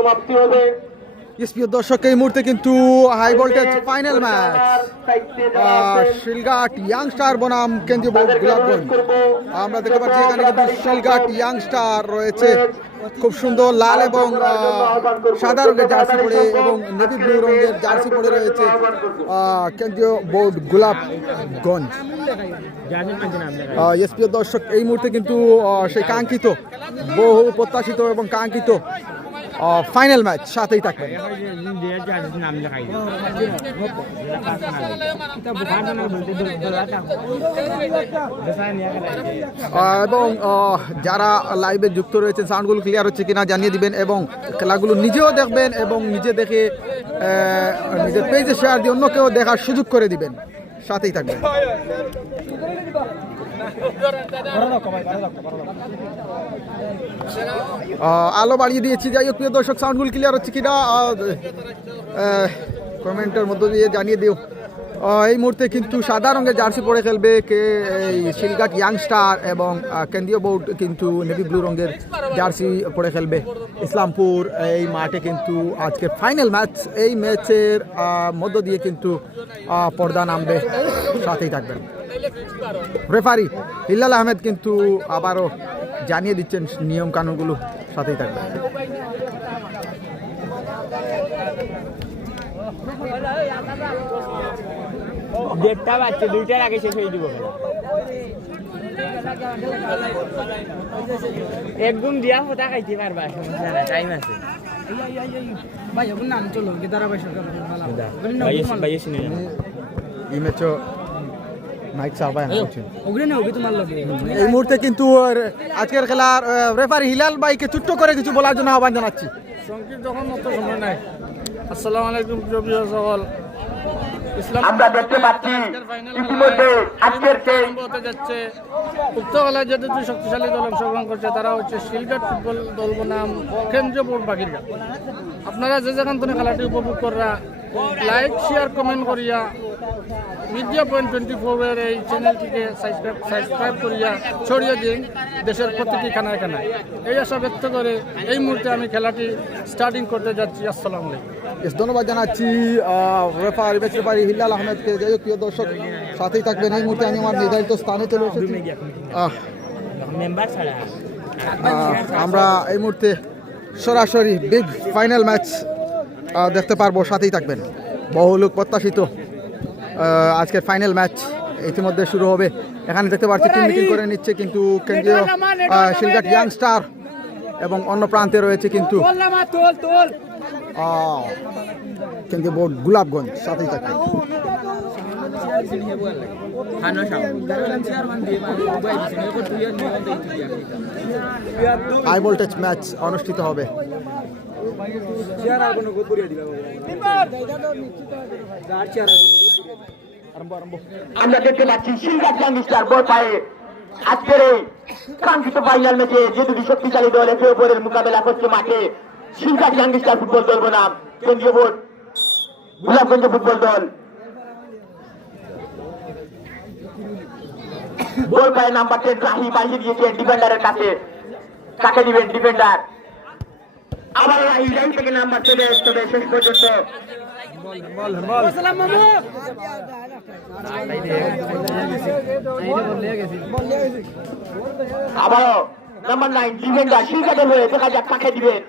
সমাপ্তি হবে। প্রিয় দর্শক, এই মুহূর্তে কিন্তু high voltage final match Shilghat youngster বনাম কেন্দ্রীয় বোর্ড গোলাপগঞ্জ। আমরা দেখতে পাচ্ছি এখানে কিন্তু শিলঘাট ইয়াংস্টার রয়েছে, খুব সুন্দর লাল এবং সাদা রঙের জার্সি পরে এবং নেভি ব্লু রঙের জার্সি পরে রয়েছে কেন্দ্রীয় বোর্ড গোলাপগঞ্জ। প্রিয় দর্শক, এই মুহূর্তে কিন্তু সেই কাঙ্ক্ষিত, বহু প্রত্যাশিত এবং কাঙ্ক্ষিত ফাইনাল ম্যাচ সাথেই থাকবে। এবং যারা লাইভে যুক্ত রয়েছেন সাউন্ডগুলো ক্লিয়ার হচ্ছে কিনা জানিয়ে দিবেন এবং খেলাগুলো নিজেও দেখবেন এবং নিজে দেখে নিজের পেজে শেয়ার দিয়ে অন্যকেও দেখার সুযোগ করে দিবেন। সাথেই থাকবেন। আলো বাড়িয়ে দিয়েছি, যাই হোক প্রিয় দর্শক, সাউন্ডগুলো ক্লিয়ার হচ্ছে কিনা কমেন্টের মধ্য দিয়ে জানিয়ে দিও। এই মুহূর্তে কিন্তু সাদা রঙের জার্সি পরে খেলবে এই শিলঘাট ইয়াংস্টার এবং কেন্দ্রীয় বোর্ড কিন্তু নেভি ব্লু রঙের জার্সি পরে খেলবে ইসলামপুর এই মাঠে। কিন্তু আজকে ফাইনাল ম্যাচ, এই ম্যাচের মধ্য দিয়ে কিন্তু পর্দা নামবে। সাথেই থাকবেন। রেফারি হিলাল আহমেদ কিন্তু আবারও জানিয়ে দিচ্ছেন নিয়ম কানুনগুলো। সাথেই থাকবেন। দেড়টা বাচ্চা, দুইটার আগে শেষ হয়ে দিব। একদম দিয়া ফোটা খাইতে পারবা, সমস্যা না, টাইম আছে। এই মুহূর্তে কিন্তু আজকের খেলার রেফারি হিলাল ভাইকে ছোট্ট করে কিছু বলার জন্য আহ্বান জানাচ্ছি। সংক্ষিপ্ত যখন মতো সময় নাই। আসসালামু আলাইকুম প্রিয় সকল। আমরা দেখতে পাচ্ছি ইতিমধ্যে আজকের হতে যাচ্ছে উক্ত খেলায় যে দুটি শক্তিশালী দল অংশগ্রহণ করছে তারা হচ্ছে শিলঘাট ফুটবল দল বনাম কেন্দ্রীয় বোর্ড বাগিরঘাট। আপনারা যে যেখান থেকে খেলাটি উপভোগ করা, লাইক শেয়ার কমেন্ট করিয়া মিডিয়া পয়েন্ট 24 এই চ্যানেলটিকে সাবস্ক্রাইব করিয়া ছড়িয়ে দিন দেশের প্রতিটি খানায় খানায়। এই আশা ব্যক্ত করে এই মুহূর্তে আমি খেলাটি স্টার্টিং করতে যাচ্ছি। আসসালামু আলাইকুম। ধন্যবাদ জানাচ্ছি রেফারি হিলাল আহমেদকে। যাই হোক প্রিয় দর্শক, সাথেই থাকবেন। এই মুহূর্তে আমি আমার নির্ধারিত স্থানে চলে এসেছি। আমরা এই মুহূর্তে সরাসরি বিগ ফাইনাল ম্যাচ দেখতে পারবো। সাথেই থাকবেন। বহু লোক প্রত্যাশিত আজকের ফাইনাল ম্যাচ ইতিমধ্যে শুরু হবে। এখানে দেখতে পাচ্ছি টিম মিটিং করে নিচ্ছে কিন্তু কেন্দ্রীয় শিলঘাট ইয়াংস্টার এবং অন্য প্রান্তে রয়েছে কিন্তু কেন্দ্রীয় বোর্ড গোলাপগঞ্জ। সাথেই থাকবে। হাই ভোল্টেজ ম্যাচ অনুষ্ঠিত হবে। আমরা দেখতে পাচ্ছি শিলঘাট ইয়াংস্টার বল পায়ে আজকের এই কাঙ্ক্ষিত ফাইনাল ম্যাচে যে দুটি শক্তিশালী দল একে অপরের মোকাবেলা করছে মাঠে। শিলঘাট ইয়াংস্টার ফুটবল দল বনাম কেন্দ্রীয় বোর্ড গোলাপগঞ্জ ফুটবল দল। বল পায়ে নাম্বার 10 রাহি বাড়িয়ে দিয়েছেন ডিফেন্ডারের কাছে। কাকে দিবেন ডিফেন্ডার? আবার রাহি লাইন থেকে নাম্বার চলে আসছে শেষ পর্যন্ত। আবারও নাম্বার 9 ডিফেন্ডার শিলঘাটের হয়ে, দেখা যাক কাকে দিবেন।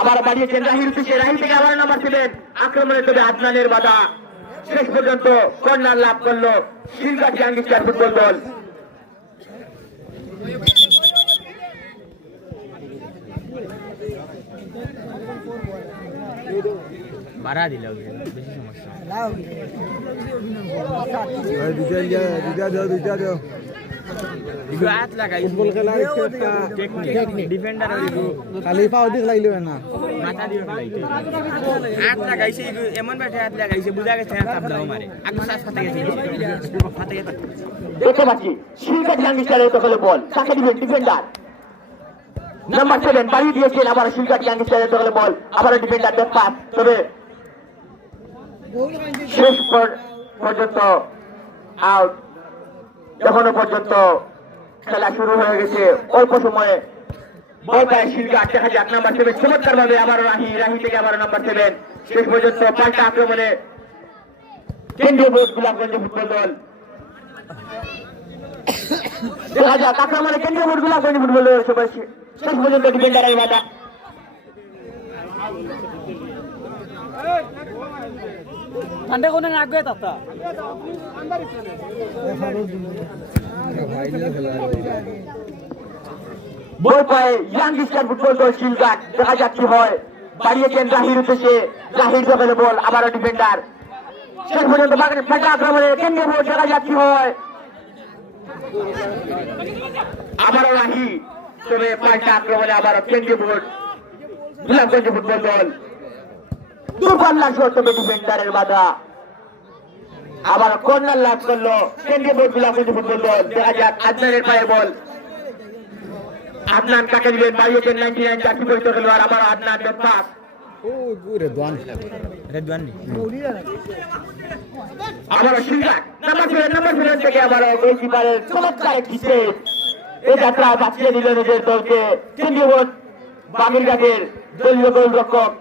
আবার বাড়িয়েছেন রাহির পিছিয়ে, রাহি থেকে আবার নাম্বার 7 আক্রমণে তবে আদনানের বাধা। শেষ পর্যন্ত কর্নার লাভ করলো শিলঘাট ইয়াংস্টার ফুটবল দল। বাড়া দিলে বেশি সমস্যা। ফুটবল খেলার ডিফেন্ডার খালি পাও দিক লাগলো না, মাথা দিয়ে হাত লাগাইছে, এমন ব্যাটে হাত লাগাইছে বুঝা গেছে তাবলাও মারে। আগে সাথে সাথে দেখতে পাচ্ছি শিলঘাট ইয়াংস্টারের দখলে বল। কাকে দিবেন ডিফেন্ডার? নাম্বার 7 বাড়িয়ে দিয়েছেন আবার শিলঘাট ইয়াংস্টারের দখলে বল। আবার ডিফেন্ডার ব্যাক পাস, তবে শেষ পর্যন্ত আউট। এখনো পর্যন্ত খেলা শুরু হয়ে গেছে। অল্প সময়ে বল পায় শিলঘাট, দেখা যাক নাম্বার 7 চমৎকার ভাবে আবার রাহি থেকে আবার নাম্বার 7 শেষ পর্যন্ত পাল্টা আক্রমণে কেন্দ্রীয় বোর্ড গোলাপগঞ্জ ফুটবল দল। দেখা যাক আক্রমণে কেন্দ্রীয় বোর্ড গোলাপগঞ্জ ফুটবল দল শেষ পর্যন্ত ডিফেন্ডার এই বাধা। ঠান্ডা কোনে আগে তাতা বল পায় ইয়াং স্টার ফুটবল দল শিলঘাট, দেখা যাক কি হয়। বাড়িয়েছেন রাহির উদ্দেশ্যে, রাহির দখলে বল, আবারও ডিফেন্ডার শেষ পর্যন্ত পাল্টা আক্রমণে কেন্দ্রীয় বোর্ড, দেখা যাক কি হয়। আবারও রাহি, তবে পাল্টা আক্রমণে আবারও কেন্দ্রীয় বোর্ড গোলাপগঞ্জ ফুটবল দল। দূরপাল্লার শট, তবে ডিফেন্ডারের বাধা। আবার কর্নার লাভ করলো কেন্দ্রীয় বোর্ড গোলাপগঞ্জ ফুটবল দল। দেখা যাক আদনানের পায়ে বল, আদনান কাকে দিবেন? বাড়িয়েছেন 99 জার্সি পরিচিত খেলোয়াড়, আবার আদনান পাস, আবারও শিলঘাট নাম্বার 7 থেকে আবারও গোলকিপারের চমৎকার একটি সেভ। এই যাত্রা বাঁচিয়ে দিল নিজের দলকে কেন্দ্রীয় বোর্ড বাগেরঘাটের দলীয় গোলরক্ষক।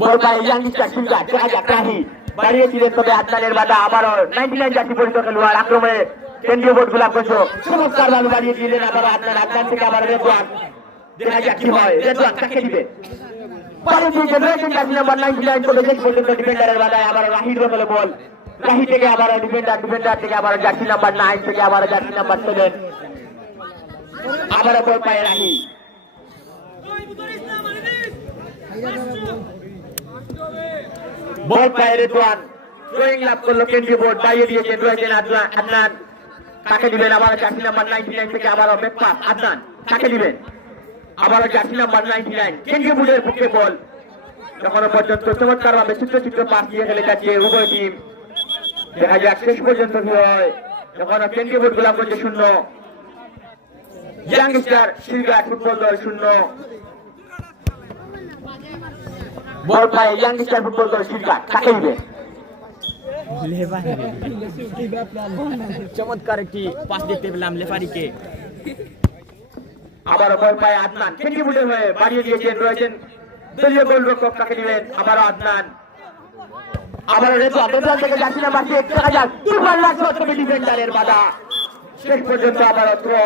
বল পায় ইয়াং স্টার শিলঘাট, দেখা যাক রাহি বাড়িয়েছিলেন, তবে আদনানের বাধা। আবারও 99 জার্সি পরিচিত খেলোয়াড় আক্রমণে কেন্দ্রীয় বোর্ড গোলাপগঞ্জ চমৎকার ভাবে বাড়িয়ে দিলেন আবারও আদনান থেকে আবার রেদওয়ান, দেখা যাক কি হয়। রেদওয়ান কাকে দিবে? বাড়িয়ে দিয়েছেন রয়েছেন জার্সি নাম্বার 99, তবে শেষ পর্যন্ত ডিফেন্ডারের বাধায় আবারও রাহির দখলে বল। রাহি থেকে আবারও ডিফেন্ডার থেকে আবারও জার্সি নাম্বার 9 থেকে আবারও জার্সি নাম্বার 7, আবারও বল পায় রাহি। বল পায় রেদওয়ান, থ্রোয়িং লাভ করলো কেন্দ্রীয় বোর্ড, বাড়িয়ে দিয়েছেন রয়েছেন আদনান, কাকে দিবেন? আবারও জার্সি নাম্বার 99 থেকে আবারও ব্যাকপাস আদনান, কাকে দিবেন? আবারও জার্সি নাম্বার 99 কেন্দ্রীয় বোর্ডের পক্ষে বল। এখনো পর্যন্ত চমৎকার ভাবে চিত্র পাস দিয়ে খেলে যাচ্ছে উভয় টিম। দেখা যাক শেষ পর্যন্ত কি হয়। এখনো কেন্দ্রীয় board Golapganj 0, young star Silghat football দল 0। বল পায় ইয়াং স্টার ফুটবল দল শিলঘাট, কাকে দিবে? চমৎকার একটি পাস দেখতে পেলাম লেফারিকে। আবারও বল পায় আদনান, কেন্দ্রীয় বোর্ডের হয়ে বাড়িয়ে দিয়েছেন রয়েছেন দলীয় গোলরক্ষক, কাকে দিবেন? আবারও আদনান, আবারও রেদওয়ান থেকে জার্সি নাম্বার 6, দেখা যাক দূরপাল্লার শট, তবে ডিফেন্ডারের বাধা। শেষ পর্যন্ত আবারও থ্রো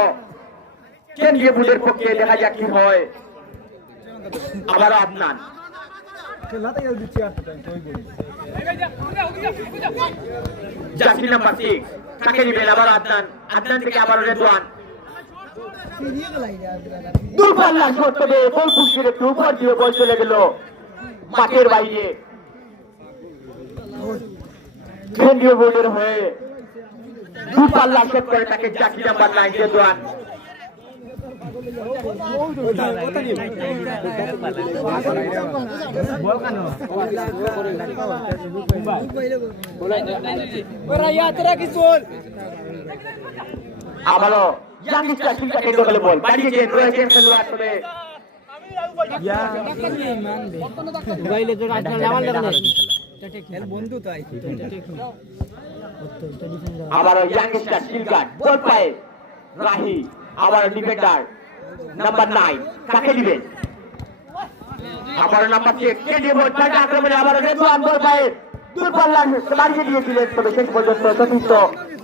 কেন্দ্রীয় বোর্ডের পক্ষে, দেখা যাক কি হয়। আবারও আদনান, জার্সি নাম্বার 6, কাকে দিবেন? আবারও আদনান থেকে আবারও রেদওয়ান, দূরপাল্লার শট, তবে বল খুশির একটু উপর দিয়ে বল চলে গেল মাঠের বাইরে। কেন্দ্রীয় বোর্ডের হয়ে দূরপাল্লার শট করে তাকে জার্সি নাম্বার 9 রেদওয়ান। আবারও ইয়াং স্টার শিলঘাট দখলে বল, বাড়িয়েছেন রয়েছেন খেলোয়াড়, তবে আবারও ইয়াং স্টার শিলঘাট, বল পায় রাহি, আবারও ডিফেন্ডার নাম্বার 9, কাকে দিবেন? আবারও নাম্বার 6 কেন্দ্রীয় বোর্ড পাল্টা আক্রমণে আবারও রেদওয়ান, বল পায় দূরপাল্লা বাড়িয়ে দিয়েছিলেন, তবে শেষ পর্যন্ত সতীর্থ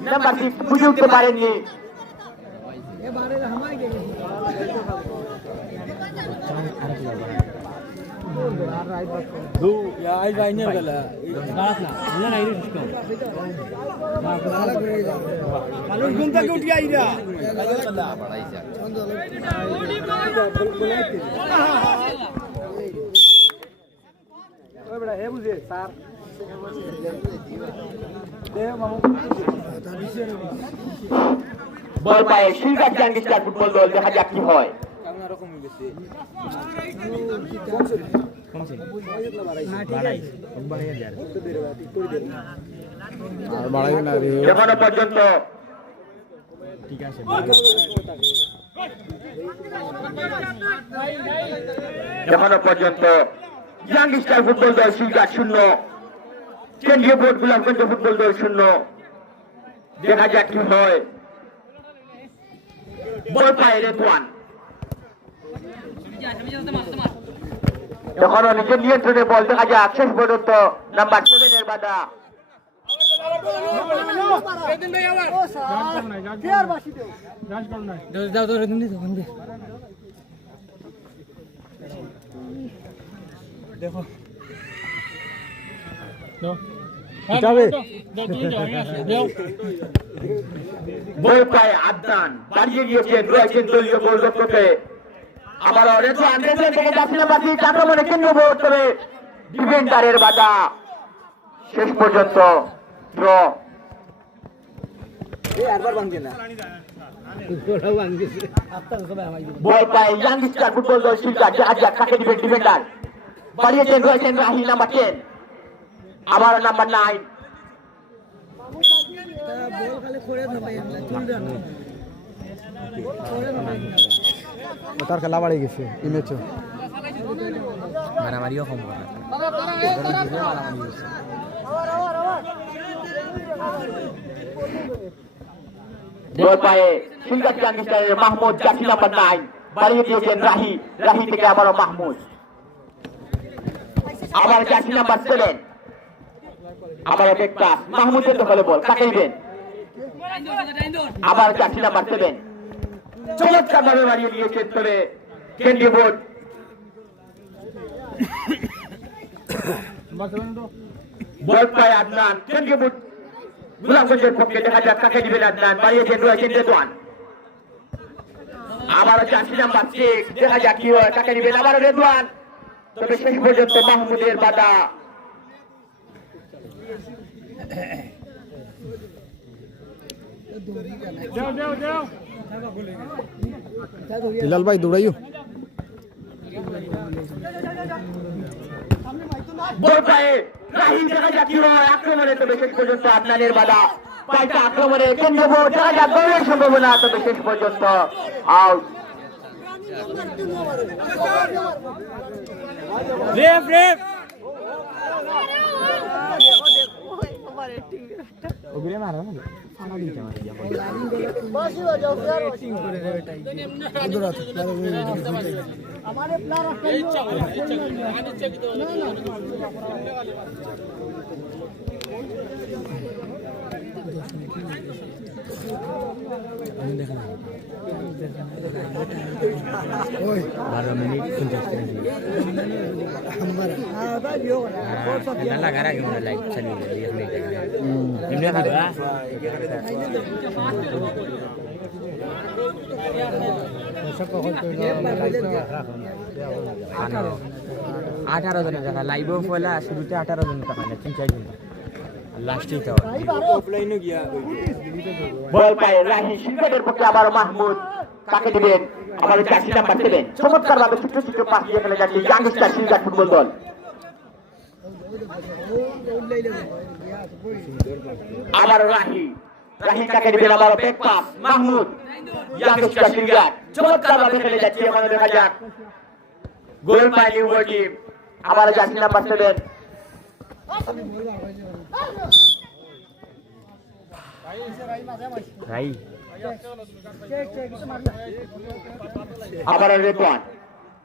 নাম্বার 6 বুঝে উঠতে পারেননি। বল পায় শিলঘাট ইয়াং স্টার ফুটবল দল, দেখা যাক কি হয়। এখনো পর্যন্ত ইয়াং স্টার ফুটবল দল শিলঘাট 0, কেন্দ্রীয় বোর্ড গোলাপগঞ্জ ফুটবল দল 0, দেখা যাক কি হয়। বল পায় রেদওয়ান এখনো নিজের নিয়ন্ত্রণে বল দেখা যাক শেষ পর্যন্ত নাম্বার 7 এর বাধা বল পায় আদনান দাঁড়িয়ে গিয়েছেন রয়েছেন দলীয় গোলরক্ষকে আবারও রেদওয়ান থেকে যাচ্ছিল বাকি আক্রমণে কেন্দ্র তবে ডিফেন্ডারের বাধা শেষ পর্যন্ত ড্র বল পায় ইয়াংস্টার ফুটবল দল শিলচর দেখা যাক কাকে দিবেন ডিফেন্ডার বাড়িয়েছেন রয়েছেন রাহি নাম্বার 10 আবার নাম্বার 9 তার খেলা বাড়ি গেছে ইমেজও মারামারিও কম করে বল পায়ে শিলচর ইয়াংস্টারের মাহমুদ জার্সি নাম্বার 9 বাড়িয়ে দিয়েছেন রাহি রাহি থেকে আবারও মাহমুদ আবার জার্সি নাম্বার 7 আবারও ব্যাক পাস মাহমুদের দখলে বল কাকে দিবেন আবার জার্সি নাম্বার 7 চমৎকার ভাবে বাড়িয়ে দিয়েছেন তবে কেন্দ্রীয় বোর্ড বল পায় আদনান কেন্দ্রীয় বোর্ড গোলামগঞ্জের পক্ষে দেখা যাক কাকে দিবেন আদনান বাড়িয়েছেন রয়েছেন রেদওয়ান আবারও জার্সি নাম্বার 6 দেখা যাক কি হয় কাকে দিবেন আবারও রেদওয়ান তবে শেষ পর্যন্ত মাহমুদের বাধা হিলাল ভাই দৌড়াইও বল পায়ে রাহি দেখা যাক কি হয় আক্রমণে তবে শেষ পর্যন্ত আদনানের বাধা পাল্টা আক্রমণে কেন্দ্র বোর্ড দেখা যাক গোলের সম্ভাবনা তবে শেষ পর্যন্ত আউট রেফ রেফ ওগুলো মারা না ফানা দিতে মারি हमारे प्लान लगा रहा है लाइट चली আঠারো জনের টাকা লাইভও পয়লা শুরুতে 18 জনের টাকা না 3-4 জন লাস্টে তো অফলাইনও গিয়া বল পায় রাহি শিলচরের পক্ষে আবার মাহমুদ কাকে দিবেন আবার জার্সি নাম্বার 7 চমৎকার ভাবে ছোট ছোট পাস দিয়ে খেলে যাচ্ছে ইয়াংস্টার শিলচর ফুটবল দল আবার রাহি রাহি কাকে দিবেন আবার back pass Mahmud youngster Silchar চমৎকার ভাবে খেলে যাচ্ছে এখানে দেখা যাক গোল পায় নিউ টিম আবার জার্সি নাম্বার 7 ভাই আবার রেদওয়ান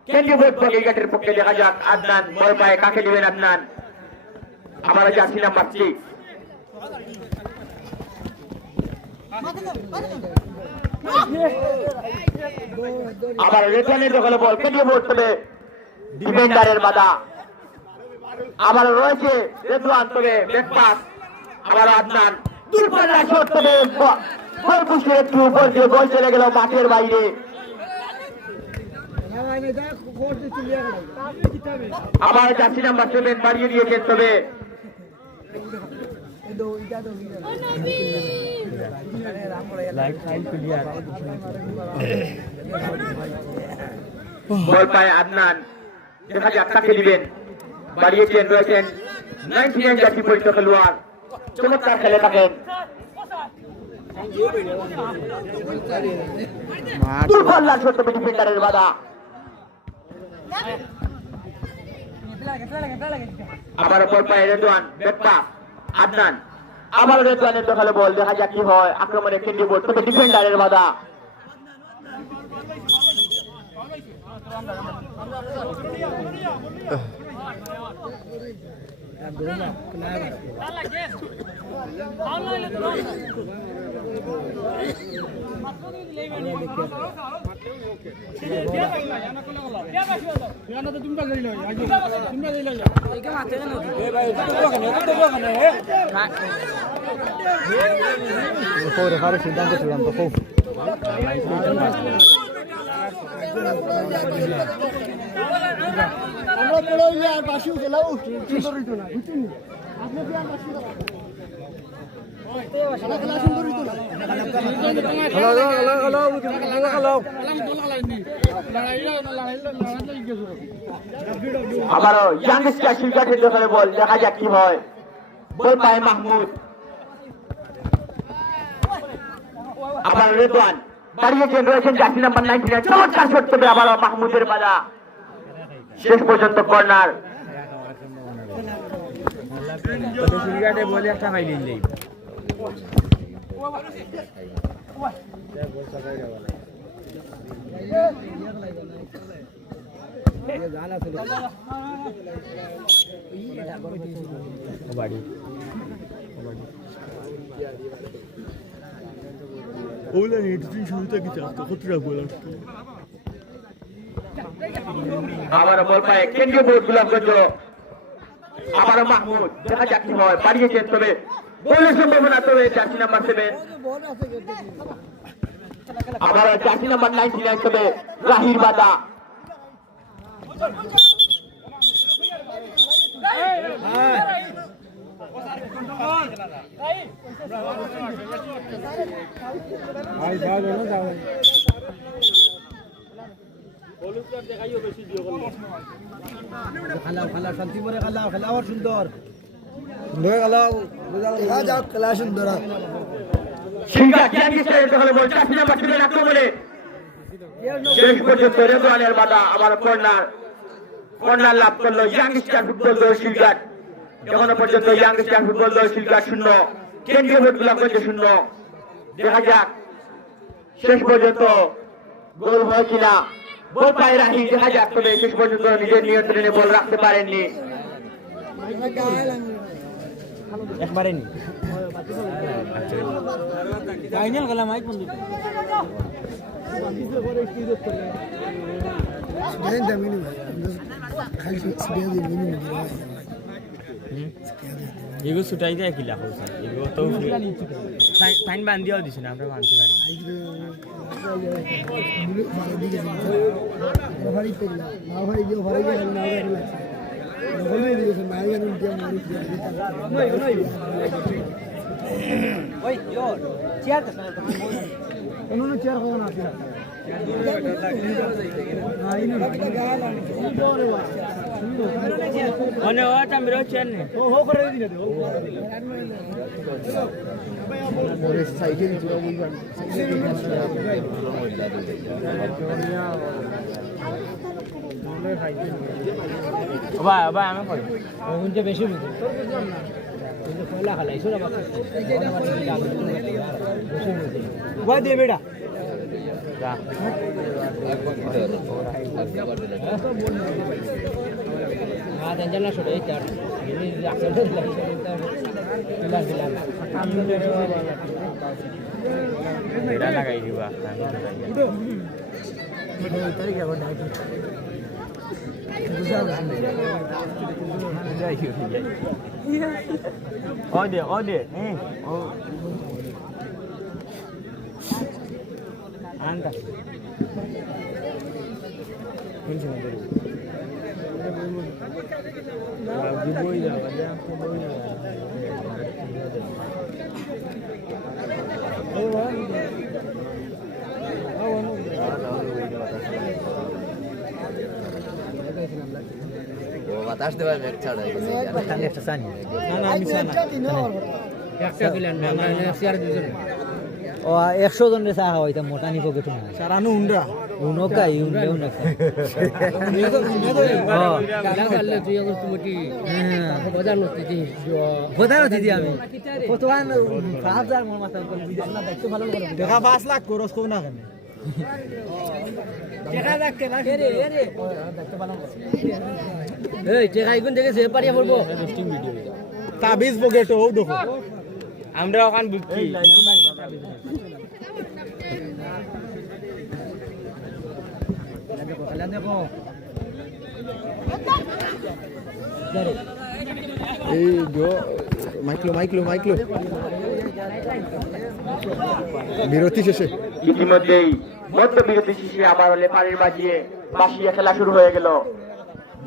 কেন্দ্রীয় বোর্ড ক্রিকেটের পক্ষে দেখা যাক আদনান বল পায় কাকে দিবেন আদনান আবার জার্সি নাম্বার 6 আবার রেদওয়ানের দখলে বল কেন্দ্রীয় বোর্ড তবে ডিফেন্ডারের বাধা আবার রয়েছে রেদওয়ান তবে ব্যাক পাস আবার আদনান দূরপাল্লা শট তবে বল পুষে একটু উপর দিয়ে বল চলে গেল মাঠের বাইরে আবার জার্সি নাম্বার 7 বাড়িয়ে দিয়েছেন তবে বল পায় আদনান দেখা যাক কাকে দিবেন বাড়িয়েছেন রয়েছেন 99 জার্সি পরিচিত খেলোয়াড় চমৎকার খেলে থাকেন দুর্বল ছোট্ট ডিফেন্ডারের বাধা আবার বল পায় রেদওয়ান ব্যাক পাস আদনান আবার রেদওয়ানের দখলে বল দেখা যাক কি হয় আক্রমণে কেন্দ্রীয় বোর্ড তবে ডিফেন্ডারের বাধা রেফারি সিদ্ধান্ত চূড়ান্ত খুব আবারও ইয়াংস্টার শিলঘাটের দখলে বল, দেখা যাক কি হয়। বল পায় মাহমুদ, আবার রেদওয়ান দাঁড়িয়েছেন, রয়েছেন জার্সি নাম্বার 99। চমৎকার শট তবে আবারও মাহমুদের বাধা, শেষ পর্যন্ত কর্নার। শিলঘাটে বলে একটা ফাইলিং নেই। আবারও বল পায় কেন্দ্রীয় বোর্ড গোলাপগঞ্জ, আবারও মাহমুদ, দেখা যাক কি হয়। বাড়িয়েছেন তবে গোলের সম্ভাবনা, তবে জার্সি নাম্বার 7, আবারও জার্সি নাম্বার 99 তবে রাহির বাধা। শিলঘাট ইয়াংস্টারের দখলে বল, জার্সি নাম্বার 7 আক্রমণে, শেষ পর্যন্ত রেদওয়ানের বাধা। আবার কর্নার লাভ করলো ইয়াংস্টার ফুটবল দল শিলঘাট। এখনো পর্যন্ত ইয়াংস্টার ফুটবল দল শিলঘাট 0, কেন্দ্রীয় বোর্ড গোলাপগঞ্জ 0। দেখা যাক শেষ পর্যন্ত গোল হয় কিনা। বল পায় রাহি, দেখা যাক, তবে শেষ পর্যন্ত নিজের নিয়ন্ত্রণে বল রাখতে পারেননি। একবারে নি ফাইনাল গেলাম আই বন্ধু এগো ছুটাই দেয় কি লাভ হচ্ছে, এগো তো ফাইন বান্ধিও দিছে না, আমরা বানতে পারি। বেশি দিয়ে বেটা লাগাই দিবা Ode. Anda. Kunci mobil. Lagi boy dah, banyak boy dah. বাতাস দেওয়ার ব্যাগ ছাড়া একটা সানি না আমি সানা একটা কিলান না শেয়ার দিছেন ও 100 জন রে সাহা হইতা মোটা নি পকেট না সারানো উন্ডা উনো কাই উন্ডা উনা কালে তুই আগর তুমি বাজার নতি আমি কতগান 5000 মাথা বিদেশ না দায়িত্ব ভালো করে দেখা 5 লাখ খরচ কো না কেন এই টেকা ইগুন দেখে যে পারিয়া পড়বো তাবিজ পকেটও দেখো আমরা ওখান বুঝছি দেখো এই গো মাইকলো বিরতি শেষে ইতিমধ্যেই মধ্য বিরতি শেষে আবার লেফারির বাসিয়ে খেলা শুরু হয়ে গেল।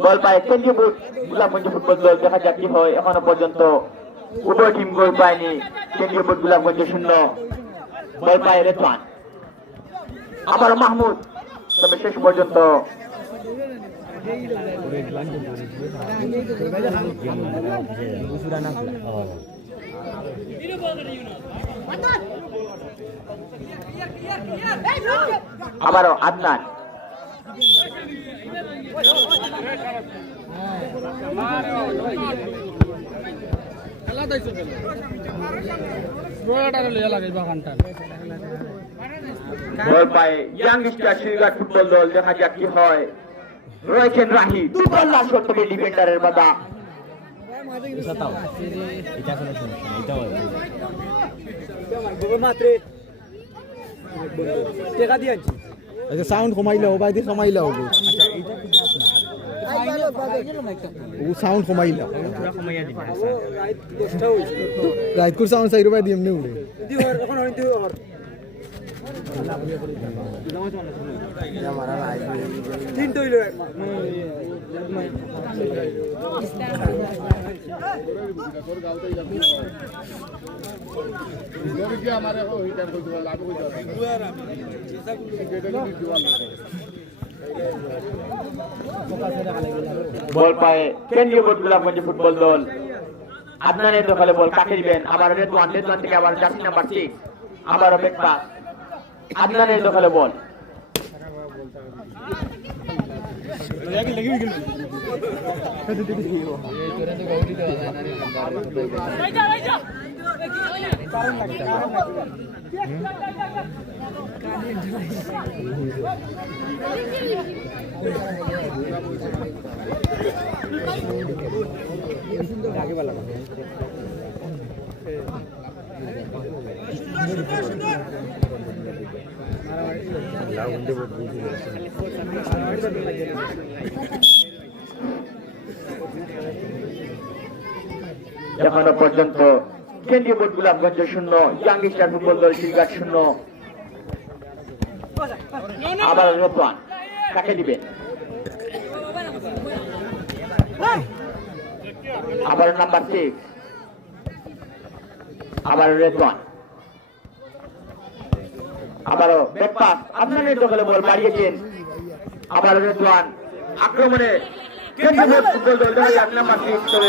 বল পায় কেন্দ্রীয় বোর্ড গোলাপগঞ্জ ফুটবল দল, দেখা যাক কি হয়। এখনো পর্যন্ত উভয় টিম গোল পায়নি। কেন্দ্রীয় বোর্ড গোলাপগঞ্জ 0, বল পায় রেদওয়ান, আবার মাহমুদ, তবে শেষ পর্যন্ত আবারও আদনান, খেলা দাইছো খেলা রয়টারে লইয়া লাগে বাগানটা বল পায় ইয়াং স্টার শিলঘাট ফুটবল দল, দেখা যাক কি হয়। রয়েছেন রাহি, দুপাল্লা শট থেকে ডিফেন্ডারের বাধা। টেকা দিয়ে আনছি আচ্ছা সাউন্ড কমাইলাও বাইদি কমাইলাও ও সাউন্ড কমাইলাও রাইট কুর সাউন্ড সাইরো বাই দিম নে উড়ে বল পায় কেন্দ্রীয় বোর্ড গোলাপগঞ্জ ফুটবল দল। আদনানের দখলে বল, কাকে দিবেন? আবার রেদওয়ান থেকে আবার জার্সি নাম্বার 6, আবার অপেক্ষা। আদনানের দখলে বল, এখনো পর্যন্ত কেন্দ্রীয় board Golapganj 0, young star football দল শিলঘাট 0। আবার রেদওয়ান, কাকে দিবেন? আবার নাম্বার 6, আবার রেদওয়ান, আবারও ব্যাকপাস। আপনাদের দখলে বল বাড়িয়েছেন, আবার রেদওয়ান। আক্রমণে কেন্দ্রীয় বোর্ড ফুটবল দল, দেখা যাক নাম্বার 6 করে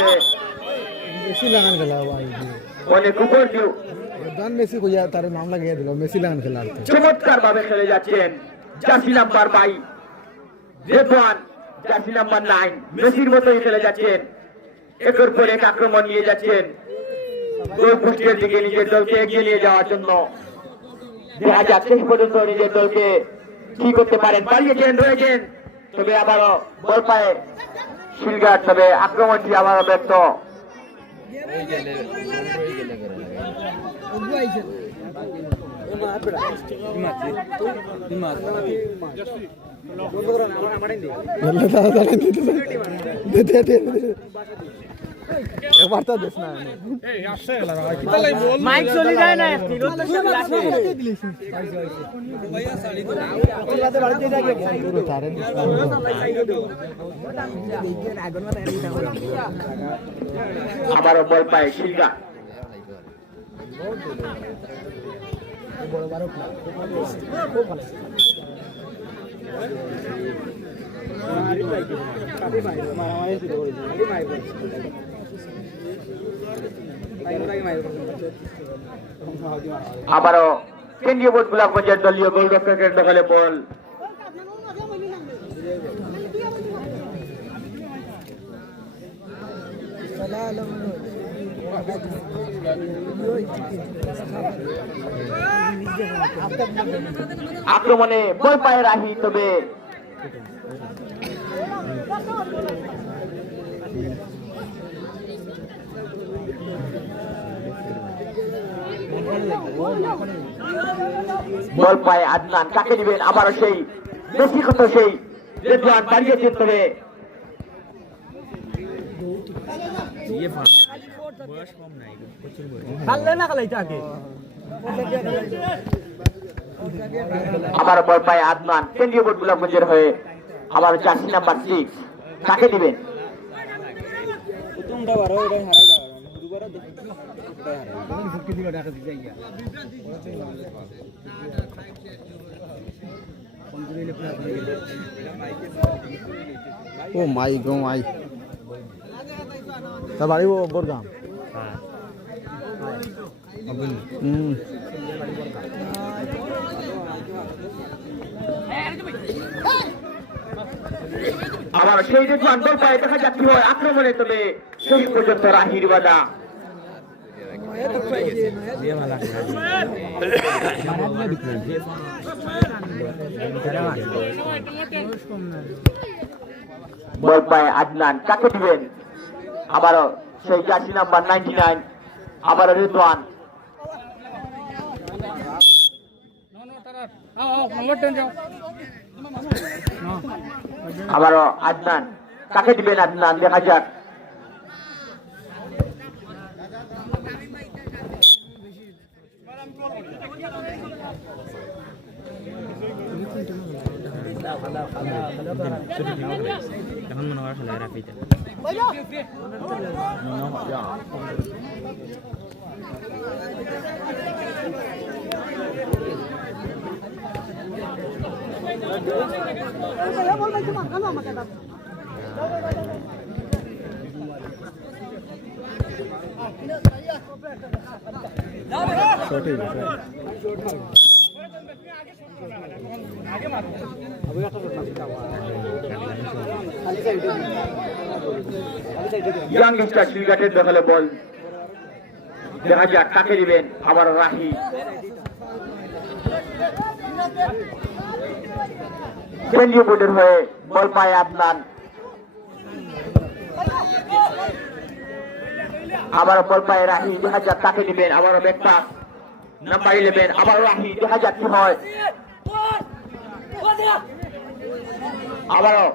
মেসি লাগান খেলা ভাই অনেক উপর কেউ দান মেসি কইয়া তার নাম লাগিয়ে দিল মেসি লাগান খেলা চমৎকার ভাবে খেলে যাচ্ছেন jersey number 22 Redwan, jersey number 9 মেসির মতোই খেলে যাচ্ছেন। একের পর এক আক্রমণ নিয়ে যাচ্ছেন গোল পোস্টের দিকে নিজের দলকে এগিয়ে নিয়ে যাওয়ার জন্য। দেখা যাক শেষ পর্যন্ত নিজের দলকে কি করতে পারেন। বাড়িয়েছেন, রয়েছেন, তবে আবারও বল পায় শিলঘাট, তবে আক্রমণটি আবারও ব্যর্থ। একবার তো দেশ না মাইক চলে যায় না আবারও বল পায় শিলঘাট, আবারও কেন্দ্রীয় বোর্ড গোলাপগঞ্জের দলীয় গোলরক্ষকের দখলে বল। আক্রমণে বল পায় রাহি, তবে বল পায় আদনান, কাকে দিবেন? আবারও সেই বেশি কত সেই রেদওয়ান বাড়িয়েছেন, তবে আবার বল পায় আদনান, কেন্দ্রীয় বোর্ড গোলাপগঞ্জের হয়ে আবার জার্সি নাম্বার 6, কাকে দিবেন? ও মাই গো মাই, তার বাড়ি বরগাম। আবার সেই রেদওয়ান বল পায়, দেখা যাক কি হয় আক্রমণে, তবে শেষ পর্যন্ত রাহির বাধা। বল পায় আদনান, কাকে দিবেন? আবারও সেই জার্সি নাম্বার 99, আবারও রেদওয়ান, আবারও আদনান, কাকে দিবেন? আদনান, দেখা যাক। এখন মনে হয় খেলা রাখিতে ইয়াং স্টার সিলগাটের দখলে বল, দেখা যাক কাকে দিবেন? আবার রাহি, কেন্দ্রীয় বোর্ডের হয়ে বল পায় আদনান, আবার বল পায় রাহি, দেখা যাক কাকে দিবেন? আবারও ব্যাকটা নাম্বার 11, আবার রাহি, দেখা যাক কি হয়। আবারও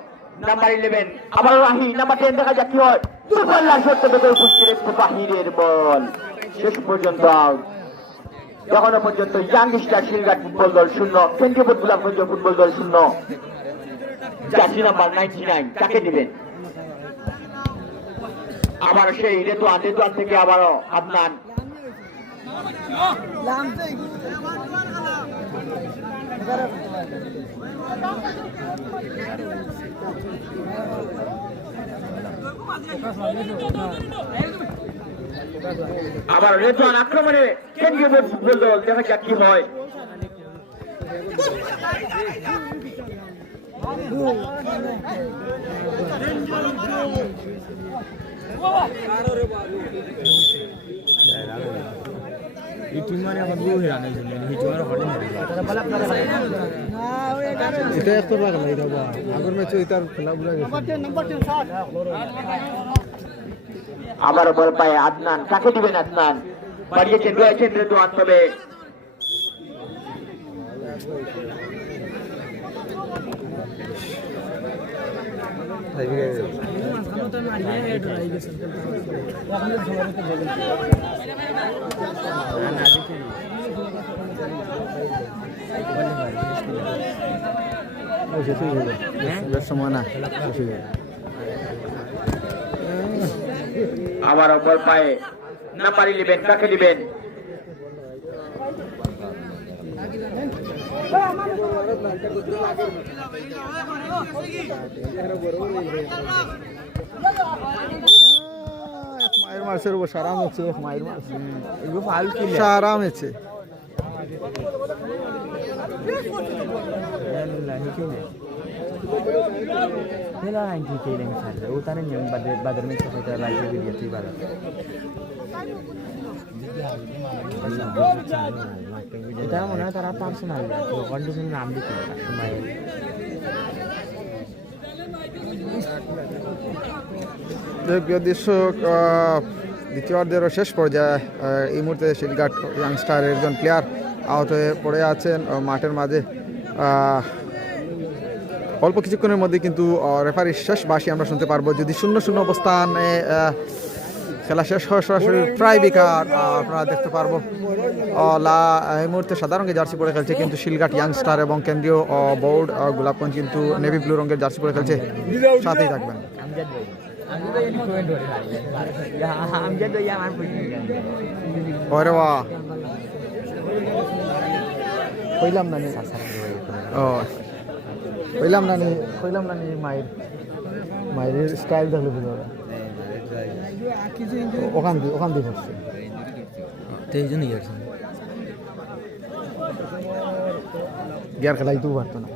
নাম্বার 11, আবারও রাহি, নাম্বার 10, দেখা যাক কি হয়। দুর্বল্লার সত্য বেগর উপস্থিত একটু বাহিরের বল, শেষ পর্যন্ত আউট। এখনো পর্যন্ত ইয়াং স্টার সিলগাট ফুটবল দল 0, কেন্দ্রীয় বোর্ড গোলাপগঞ্জ ফুটবল দল 0। জার্সি নাম্বার 99, কাকে দিবেন? আবার সেই রেদওয়ান থেকে আবারও আদনান, আবার রেদওয়ান আক্রমণে কেন্দ্রীয় বোর্ড ফুটবল দল, দেখা যাক কি হয়। এটা একটু লাগা নাই দাও, আগের ম্যাচে এটার খেলাগুলো গেছে। আবার বল পায় আদনান, কাকে দিবেন? আদনান বাড়িয়েছেন, রয়েছেন রেদওয়ান, তবে আবার বল পায় নাম্বার 11, কাকে দিবেন? মায়ের মারছে ও সারা মেছে, মায়ের মারছে এগুলো ফাউল কি সারা মেছে। Hela anti kailan sa. Utan niya badar may sa live video ti bala. Ita mo na tara personal. So condition naam dito. May প্রিয় দর্শক দ্বিতীয়ার্ধের শেষ পর্যায়ে এই মুহূর্তে শিলঘাট ইয়াংস্টারের একজন প্লেয়ার আহত হয়ে পড়ে আছেন মাঠের মাঝে। অল্প কিছুক্ষণের মধ্যে কিন্তু রেফারির শেষ বাঁশি আমরা শুনতে পারবো। যদি 0-0 অবস্থানে খেলা শেষ হয় সরাসরি ট্রাই বিকার আপনারা দেখতে পারবো। এই মুহূর্তে সাদা রঙের জার্সি পরে খেলছে কিন্তু শিলঘাট ইয়াংস্টার এবং কেন্দ্রীয় বোর্ড গোলাপগঞ্জ কিন্তু নেভি ব্লু রঙের জার্সি পরে খেলছে। সাথেই থাকবেন। ওরে বাহ কইলাম না মায়ের স্টাইল দেখলে বুঝলো ওখান দিয়ে হচ্ছে গিয়ার খেলাই তো পারতো না।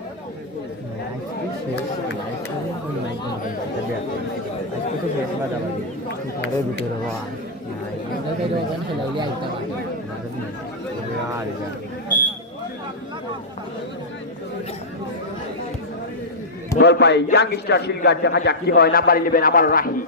বল পাই ইয়াং স্টার শিলঘাট, দেখা যাক কি হয়। নাম্বার 11 আবার রাহি।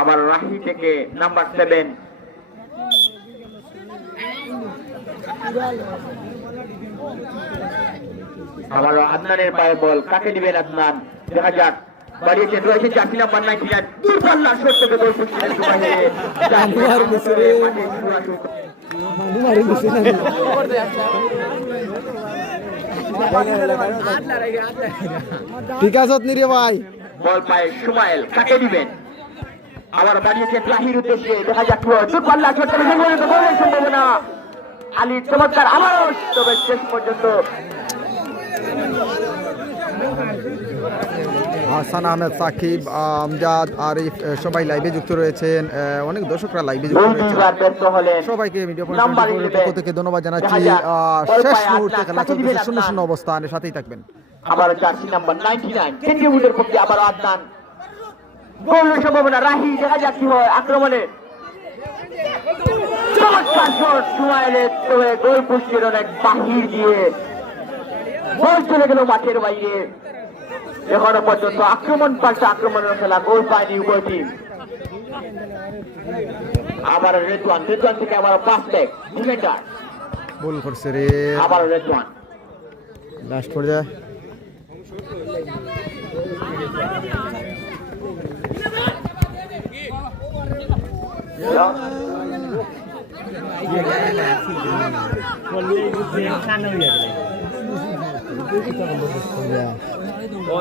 আবার রাহি থেকে নাম্বার 7 আবার আদনানের পায়ে বল, কাকে দিবেন আদনান, দেখা যাক। বাড়িয়েছেন রয়েছে জার্সি নাম্বার 99 দূরপাল্লা শট থেকে গোল করছিলেন সুমাইয়ে। ঠিক আছে নিরে ভাই। বল পায়ে সুমাইল, কাকে দিবেন। আবার বাড়িয়েছেন রাহির উদ্দেশ্যে, দেখা যাক দূরপাল্লা শট থেকে গোলের সম্ভাবনা। আলীর চমৎকার আবারও, তবে শেষ পর্যন্ত হাসান আহমেদ, সাকিব, আমজাদ, আরিফ সবাই লাইভে যুক্ত রয়েছেন। অনেক দর্শকরা লাইভে যুক্ত রয়েছেন। সবাইকে ভিডিও কনফারেন্সের পক্ষ থেকে ধন্যবাদ জানাচ্ছি। শেষ মুহূর্তে খেলা চলছে 0-0 অবস্থানে, সাথেই থাকবেন। আবার জার্সি নাম্বার 99 কেন্দ্রীয় বুলের পক্ষে আবার আদনান, গোলের সম্ভাবনা। রাহি, দেখা যাক কি হয় আক্রমণে। চমৎকার শট সুমাইলের, তবে গোল পোস্টের অনেক বাহির দিয়ে বল চলে গেল মাঠের বাইরে। এখনো পর্যন্ত আক্রমণ পাল্টা আক্রমণের খেলা, গোল পায়নি উভয় টিম। আবার রেদওয়ান থেকে আবার পাস ব্যাক ডিফেন্ডার গোল করছে রে। আবার রেদওয়ান লাস্ট পর্যায়ে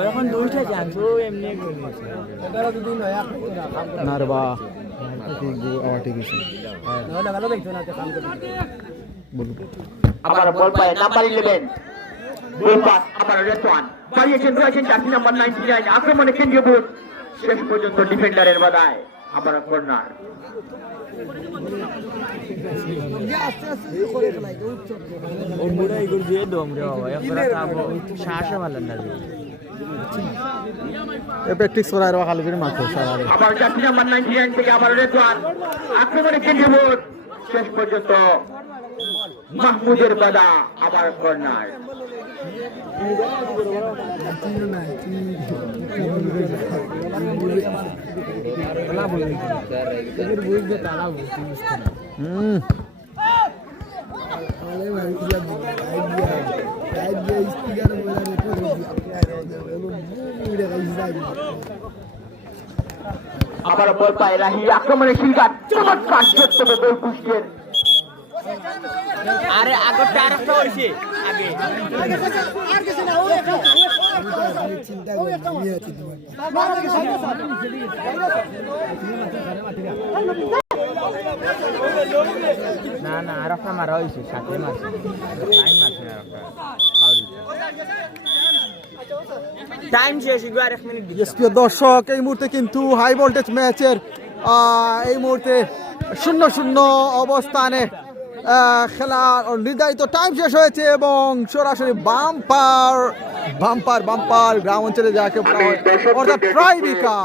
এখন দুইটা চান্স এমনি না রে বা আবার ঠিক আছে। আবার বল পায় নাম্বার 11 গোল পাস। আবার রেদওয়ান বাড়িয়েছেন রয়েছেন জার্সি নাম্বার 99 আক্রমণে কেন্দ্রীয় বুট, শেষ পর্যন্ত ডিফেন্ডারের বাধায়। আবার কর্নার। প্র্যাকটিস করার খালি করে মাত্র আবার জার্সি নাম্বার 99 থেকে আবার রেদওয়ান আক্রমণে কেন্দ্রীয় বুট, শেষ পর্যন্ত মাহমুদের বাধা। আবার কর্নার। আবার বল পায় রাহি আক্রমণে শিলঘাট, চমৎকার শট থেকে গোল পুষ্টের। আরে আগরটা আরেকটা হইছে আগে না আরেকটা মারা হইছে, সাথে মারছে, টাইম মারছে আরেকটা পাউরি টাইম শেষ, 1 মিনিট। প্রিয় দর্শক, এই মুহূর্তে কিন্তু হাই ভোল্টেজ ম্যাচের এই মুহূর্তে 0-0 অবস্থানে খেলার নির্ধারিত টাইম শেষ হয়েছে এবং সরাসরি বাম্পার গ্রাম অঞ্চলে যাকে বলা হয় অর্থাৎ ট্রাইবিকার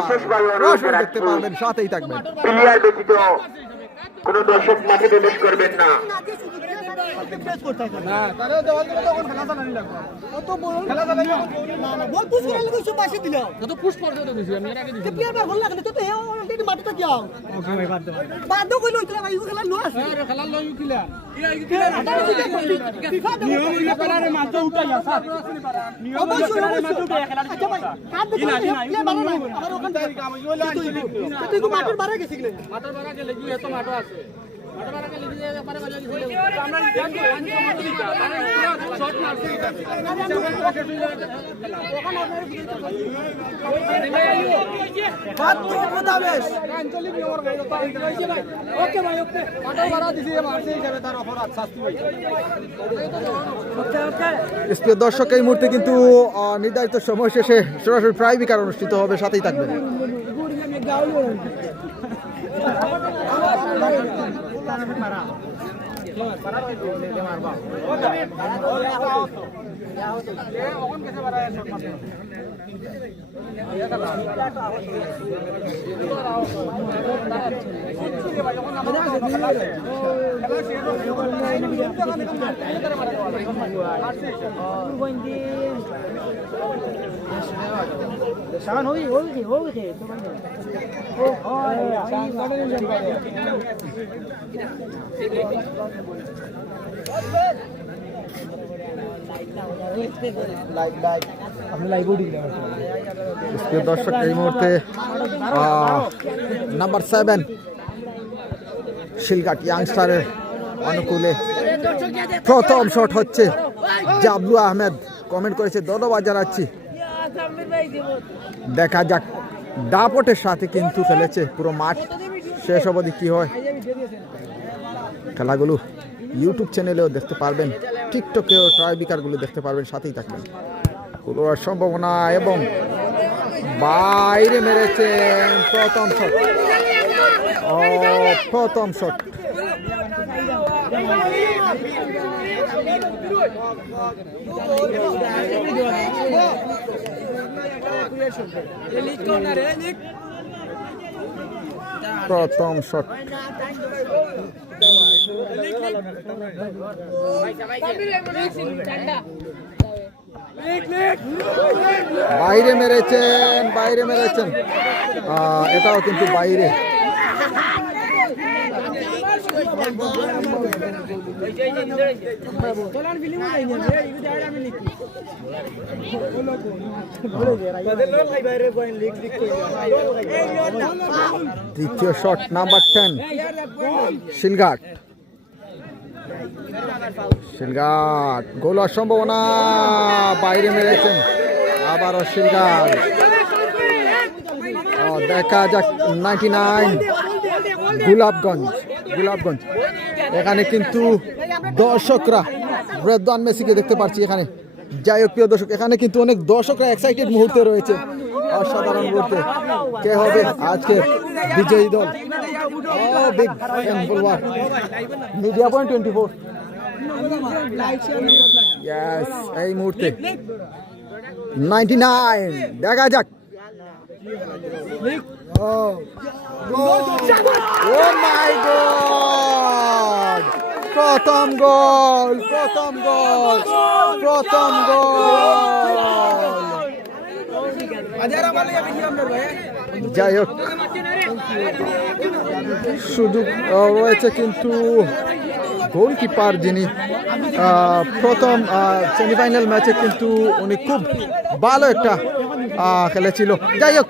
সরাসরি দেখতে পারবেন, সাথেই থাকবেন। প্লেয়ার ব্যতীত কোনো দর্শক মাঠে প্রবেশ করবেন না। প্রিয় দর্শক, এই মুহূর্তে কিন্তু নির্ধারিত সময় শেষে সরাসরি ট্রাইবিকার অনুষ্ঠিত হবে, সাথেই থাকবেন। দর্শক, এই মুহূর্তে নাম্বার 7 শিলঘাট ইয়াংস্টারের অনুকূলে প্রথম শট হচ্ছে। জাবলু আহমেদ কমেন্ট করেছে, ধন্যবাদ জানাচ্ছি। দেখা যাক, দাপটের সাথে কিন্তু খেলেছে পুরো মাঠ। শেষ অবধি কি হয়, খেলাগুলো ইউটিউব চ্যানেলেও দেখতে পারবেন, টিকটকেও ট্রাইবিকারগুলো দেখতে পারবেন, সাথেই থাকবেন। পুরো সম্ভাবনা এবং বাইরে মেরেছেন প্রথম শট। প্রথম শট প্রথম শট বাইরে মেরেছেন, এটাও কিন্তু বাইরে। দ্বিতীয় শট নাম্বার 10 শিলঘাট। গোল হওয়ার সম্ভাবনা, বাইরে মেরেছেন আবারও শিলঘাট। দেখা যাক 99 গোলাপগঞ্জ। এখানে কিন্তু দর্শকরা রেদওয়ান মেসিকে দেখতে পাচ্ছি এখানে। যাই হোক প্রিয় দর্শক, এখানে কিন্তু অনেক দর্শকরা এক্সাইটেড মুহূর্তে রয়েছে। অসাধারণ মুহূর্তে কে হবে আজকে বিজয়ী দল? Big media point 24। ইয়েস, এই মুহূর্তে 99 দেখা যাক। Oh my God! প্রথম গোল। যাই হোক, সুযোগ রয়েছে কিন্তু গোলকিপার যিনি প্রথম সেমিফাইনাল ম্যাচে কিন্তু উনি খুব ভালো একটা খেলেছিল। যাই হোক,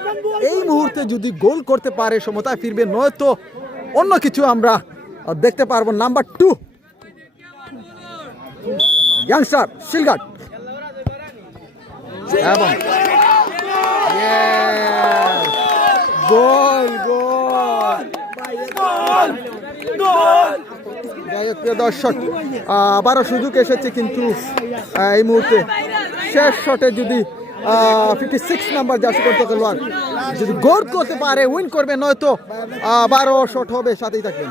এই মুহূর্তে যদি গোল করতে পারে সমতায় ফিরবে, নয়তো অন্য কিছু আমরা দেখতে পারবো। নাম্বার 2 ইয়াংস্টার শিলঘাট এবং গোল। যাই হোক প্রিয় দর্শক, আবারও সুযোগ এসেছে কিন্তু এই মুহূর্তে শেষ শটে যদি 56 নাম্বার জার্সি করতে খেলোয়াড় যদি গোল করতে পারে উইন করবে, নয়তো 12 শট হবে, সাথেই থাকবেন।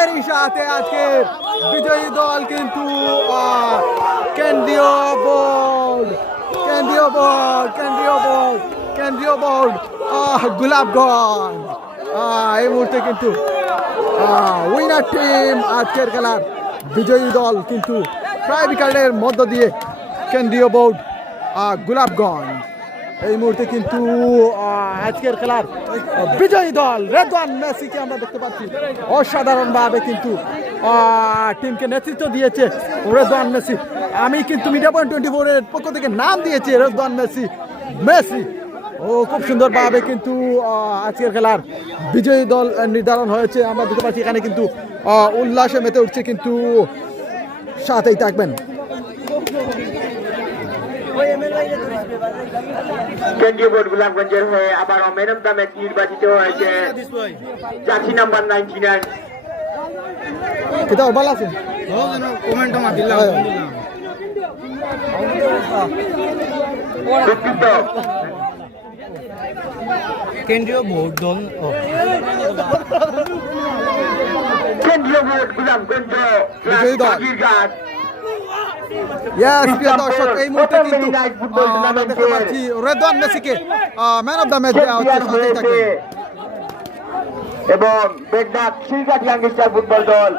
এরই সাথে আজকে বিজয়ী দল কিন্তু কেন্দ্রীয় বোর্ড গোলাপগঞ্জ এই মুহূর্তে কিন্তু উইনার টিম আজকের খেলার বিজয়ী দল কিন্তু প্রায় বিকালের মধ্য দিয়ে কেন্দ্রীয় বোর্ড গোলাপগঞ্জ এই মুহূর্তে কিন্তু আজকের খেলার বিজয়ী দল রেদওয়ান মেসিকে আমরা দেখতে পাচ্ছি অসাধারণভাবে কিন্তু টিমকে নেতৃত্ব দিয়েছে রেদওয়ান মেসি। আমি কিন্তু মিডিয়া পয়েন্ট 24 এর পক্ষ থেকে নাম দিয়েছি রেদওয়ান মেসি ও খুব সুন্দরভাবে কিন্তু আজকের খেলার বিজয়ী দল নির্ধারণ হয়েছে। আমরা দেখতে পাচ্ছি এখানে কিন্তু উল্লাসে মেতে উঠছে, কিন্তু সাথেই থাকবেন। কেন্দ্রীয় বোর্ড গোলাপগঞ্জের হয়ে আবার ম্যান অফ দ্য ম্যাচ নির্বাচিত হয়েছে জার্সি নাম্বার 99 কোথাও ভালো আছে কেন্দ্রীয় বোর্ড দল কেন্দ্রীয় বোর্ড গোলাপগঞ্জ বিজয়ী দল। বাগিরঘাট প্রিয় দর্শক, এই মুহূর্তে কিন্তু আমরা দেখতে পাচ্ছি রেদওয়ান মেসিকে ম্যান অফ দ্য ম্যাচ দেওয়া হচ্ছে, সাথেই থাকবেন। এবং বেগনাথ শিলঘাট ইয়াংস্টার ফুটবল দল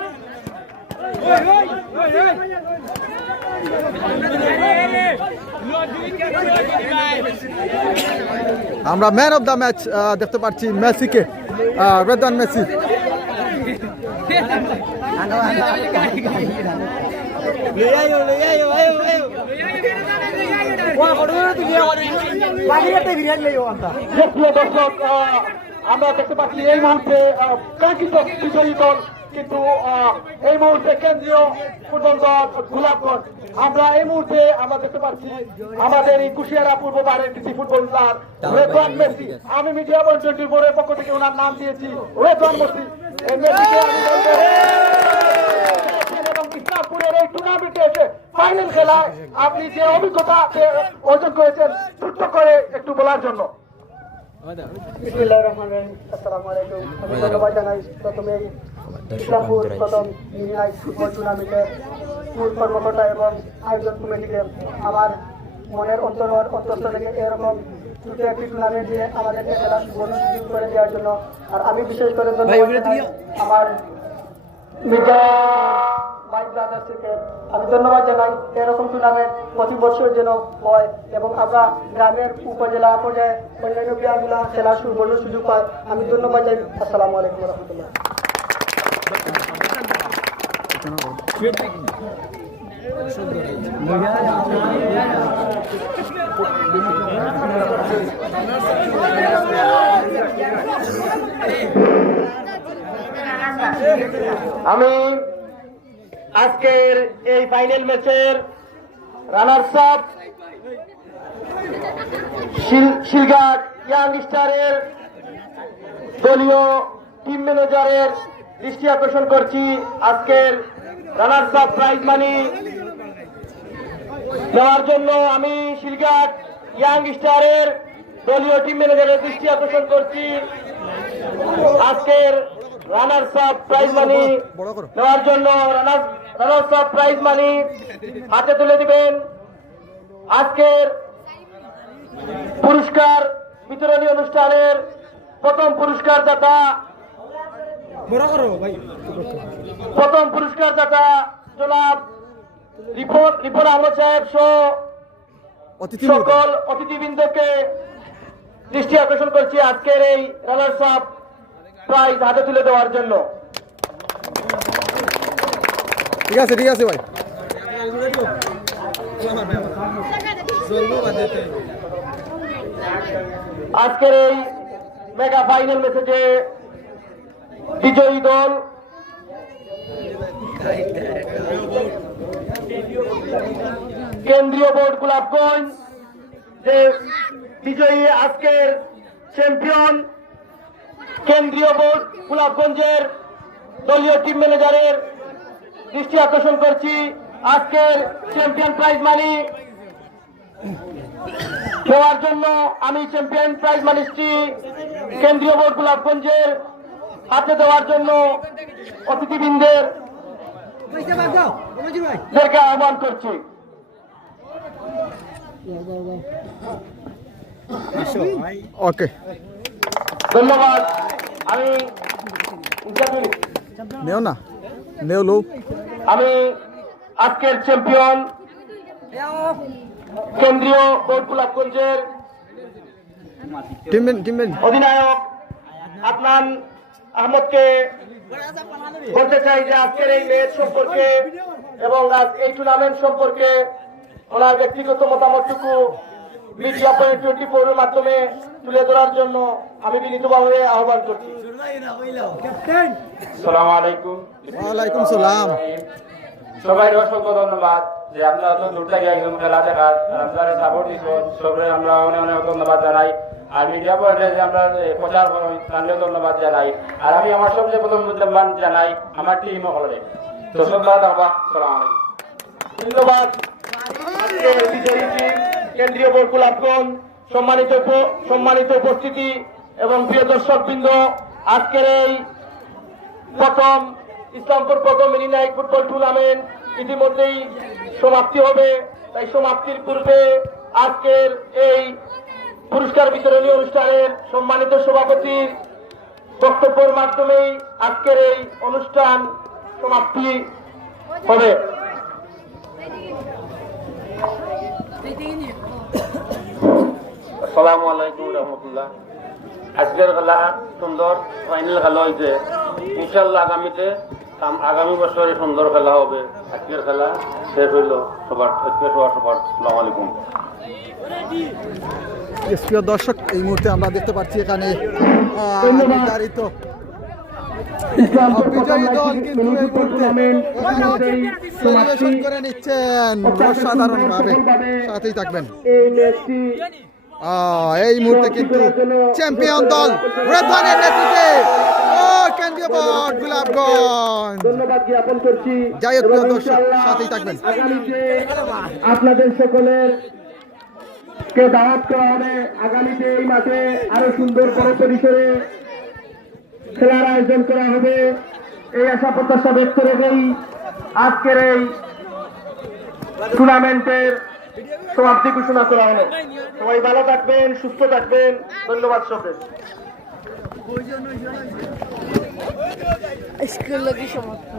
আমরা ম্যান অফ দ্য ম্যাচ দেখতে পাচ্ছি মেসিকে, রেদওয়ান মেসি। দর্শক, আমরা দেখতে পাচ্ছি এই মুহূর্তে কাঙ্ক্ষিত বিজয়ী দল কিন্তু এই মুহূর্তে কেন্দ্রীয় ফুটবল দল গোলাপগঞ্জ। আমরা এই মুহূর্তে আমরা দেখতে পাচ্ছি আমাদের এই কুশিয়ারা পূর্ব বারের কৃষি ফুটবলার রেদওয়ান মেসি। আমি মিডিয়া পয়েন্ট 24 এর পক্ষ থেকে ওনার নাম দিয়েছি রেদওয়ান মেসি। এই মেসিকে আমি বলবো এবং ইসলামপুরের এই টুর্নামেন্টে এসে ফাইনাল খেলায় আপনি যে অভিজ্ঞতা অর্জন করেছেন ছোট্ট করে একটু বলার জন্য। আসসালামু আলাইকুম। আমি ধন্যবাদ জানাই প্রথমেই ইসলামপুর প্রথম ইউনাইট ফুটবল টুর্নামেন্টের মূল কর্মকর্তা এবং আয়োজন কমিটিকে আমার মনের অন্তঃস্থ থেকে এরকম ছোট একটি টুর্নামেন্ট দিয়ে আমাদেরকে খেলার সুযোগ করে দেওয়ার জন্য। আর আমি বিশেষ করে ধন্যবাদ জানাই আমার মিডিয়া ভাই ব্রাদার্সকে আমি ধন্যবাদ জানাই। এরকম টুর্নামেন্ট প্রতি বছর যেন হয় এবং আমরা গ্রামের উপজেলা পর্যায়ে অন্যান্য ক্রীড়াগুলা খেলার সুযোগ পাই। আমি ধন্যবাদ জানাই। আসসালামু আলাইকুম রহমতুল্লাহ। আমি আজকের এই ফাইনাল ম্যাচের রানার্স আপ শিলঘাট ইয়াংস্টারের দলীয় টিম ম্যানেজারের দৃষ্টি আকর্ষণ করছি। আজকের রানার্স আপ প্রাইজ মানি দেওয়ার জন্য আমি শিলঘাট ইয়াংস্টারের দলীয় টিম ম্যানেজারের দৃষ্টি আকর্ষণ করছি। আজকের রানার্স আপ প্রাইজ মানি দেওয়ার জন্য রানার্স আপ প্রাইজ মানি হাতে তুলে দিবেন। আজকের পুরস্কার বিতরণী অনুষ্ঠানের প্রথম পুরস্কার দাতা জনাব রিপন আহমদ সাহেব সহ সকল অতিথিবৃন্দকে দৃষ্টি আকর্ষণ করছি আজকের এই রানার্স আপ প্রাইজ হাতে তুলে দেওয়ার জন্য। ঠিক আছে ভাই। আজকের এই মেগা ফাইনাল ম্যাচে বিজয়ী দল কেন্দ্রীয় বোর্ড গোলাপগঞ্জ, যে বিজয়ী আজকের চ্যাম্পিয়ন কেন্দ্রীয় বোর্ড গোলাপগঞ্জের দলীয় টিম ম্যানেজারের দৃষ্টি আকর্ষণ করছি আজকের চ্যাম্পিয়ন প্রাইজ মানি দেওয়ার জন্য আমি চ্যাম্পিয়ন প্রাইজ মানিটি কেন্দ্রীয় বোর্ড গোলাপগঞ্জের হাতে দেওয়ার জন্য অতিথিবৃন্দের আহ্বান করছি। ওকে, ধন্যবাদ। আমি নেও না, নেও লো। আমি আজকের চ্যাম্পিয়ন কেন্দ্রীয় বোর্ড গোলাপগঞ্জের টিমবেন অধিনায়ক আদনান আহমদকে বলতে চাই যে আজকের এই ম্যাচ সম্পর্কে এবং এই টুর্নামেন্ট সম্পর্কে ওনার ব্যক্তিগত মতামতটুকু মিডিয়া পয়েন্ট 24 এর মাধ্যমে তুলে ধরার জন্য আমি বিনীতভাবে আহ্বান করছি। আসসালামু আলাইকুম। ওয়ালাইকুম সালাম। সবাই অসংখ্য ধন্যবাদ যে আপনারা তো দূর থেকে একদম খেলা দেখার আপনারা সাপোর্ট দিচ্ছেন, সবাই আমরা অনেক অনেক ধন্যবাদ জানাই। আর মিডিয়া পয়েন্টে যে আমরা প্রচার করি তাদেরও ধন্যবাদ জানাই। আর আমি আমার সবচেয়ে প্রথম ধন্যবাদ জানাই আমার টিম হলে। তো ধন্যবাদ আবার। আসসালামু আলাইকুম। ধন্যবাদ। আজকের বিজয়ী টিম কেন্দ্রীয় বোর্ড গোলাপগঞ্জ, সম্মানিত উপস্থিতি এবং প্রিয় দর্শকবৃন্দ, আজকের এই প্রথম ইসলামপুর প্রথম মিনি নাইট ফুটবল টুর্নামেন্ট ইতিমধ্যেই সমাপ্তি হবে। তাই সমাপ্তির পূর্বে আজকের এই পুরস্কার বিতরণী অনুষ্ঠানের সম্মানিত সভাপতির বক্তব্যের মাধ্যমেই আজকের এই অনুষ্ঠান সমাপ্তি হবে। আসসালামু আলাইকুম রহমতুল্লাহ। আজকের খেলা সুন্দর ফাইনাল খেলা হয়েছে, ইনশাল্লাহ আগামী বছরে সুন্দর খেলা হবে। আজকের খেলা শেষ হইল। সবার আসসালামু আলাইকুম। প্রিয় দর্শক, এই মুহূর্তে আমরা দেখতে পাচ্ছি এখানে নির্ধারিত বিজয়ী দল কিন্তু এই মুহূর্তে সেলিব্রেশন করে নিচ্ছেন অসাধারণ ভাবে। সাথেই থাকবেন। এই মুহূর্তে কিন্তু চ্যাম্পিয়ন দল রেভানের নেতৃত্বে কেন্দ্রীয় বোর্ড গোলাপগঞ্জ। ধন্যবাদ জ্ঞাপন করছি। যাই হোক প্রিয় দর্শক, সাথেই থাকবেন। আগামীতে আপনাদের সকলের কে দাওয়াত করা হবে। আগামীতে এই মাঠে আরো সুন্দর বড় পরিসরে খেলার আয়োজন করা হবে। এই আশা প্রত্যাশা ব্যক্ত রেখেই আজকের এই টুর্নামেন্টের সমাপ্তি ঘোষণা করা হলো। সবাই ভালো থাকবেন, সুস্থ থাকবেন। ধন্যবাদ সবাই। স্কুল লাগি সমাপ্ত।